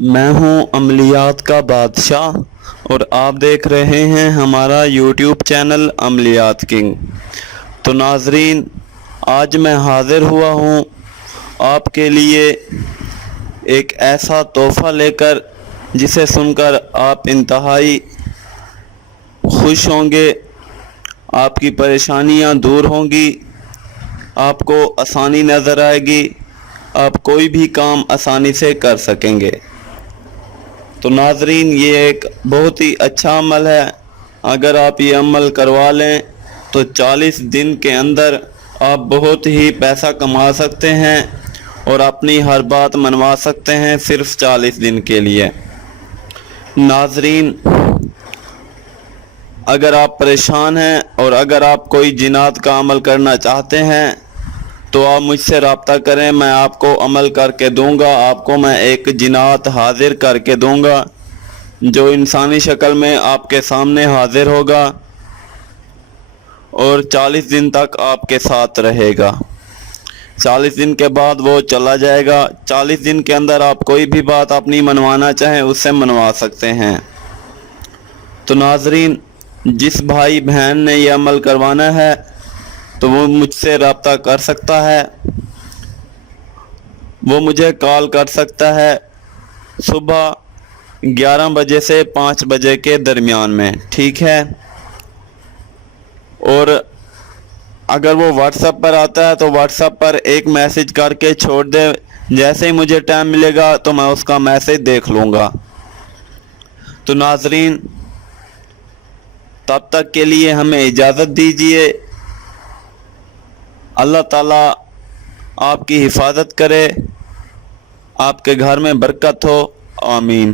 میں ہوں عملیات کا بادشاہ اور آپ دیکھ رہے ہیں ہمارا یوٹیوب چینل عملیات کنگ۔ تو ناظرین، آج میں حاضر ہوا ہوں آپ کے لیے ایک ایسا تحفہ لے کر جسے سن کر آپ انتہائی خوش ہوں گے، آپ کی پریشانیاں دور ہوں گی، آپ کو آسانی نظر آئے گی، آپ کوئی بھی کام آسانی سے کر سکیں گے۔ تو ناظرین، یہ ایک بہت ہی اچھا عمل ہے۔ اگر آپ یہ عمل کروا لیں تو 40 دن کے اندر آپ بہت ہی پیسہ کما سکتے ہیں اور اپنی ہر بات منوا سکتے ہیں صرف 40 دن کے لیے۔ ناظرین، اگر آپ پریشان ہیں اور اگر آپ کوئی جنات کا عمل کرنا چاہتے ہیں تو آپ مجھ سے رابطہ کریں، میں آپ کو عمل کر کے دوں گا۔ آپ کو میں ایک جنات حاضر کر کے دوں گا جو انسانی شکل میں آپ کے سامنے حاضر ہوگا اور 40 دن تک آپ کے ساتھ رہے گا۔ 40 دن کے بعد وہ چلا جائے گا۔ 40 دن کے اندر آپ کوئی بھی بات اپنی منوانا چاہیں اس سے منوا سکتے ہیں۔ تو ناظرین، جس بھائی بہن نے یہ عمل کروانا ہے تو وہ مجھ سے رابطہ کر سکتا ہے، وہ مجھے کال کر سکتا ہے صبح 11 بجے سے 5 بجے کے درمیان میں، ٹھیک ہے؟ اور اگر وہ واٹس ایپ پر آتا ہے تو واٹس ایپ پر ایک میسج کر کے چھوڑ دے، جیسے ہی مجھے ٹائم ملے گا تو میں اس کا میسج دیکھ لوں گا۔ تو ناظرین، تب تک کے لیے ہمیں اجازت دیجیے۔ اللہ تعالیٰ آپ کی حفاظت کرے، آپ کے گھر میں برکت ہو، آمین۔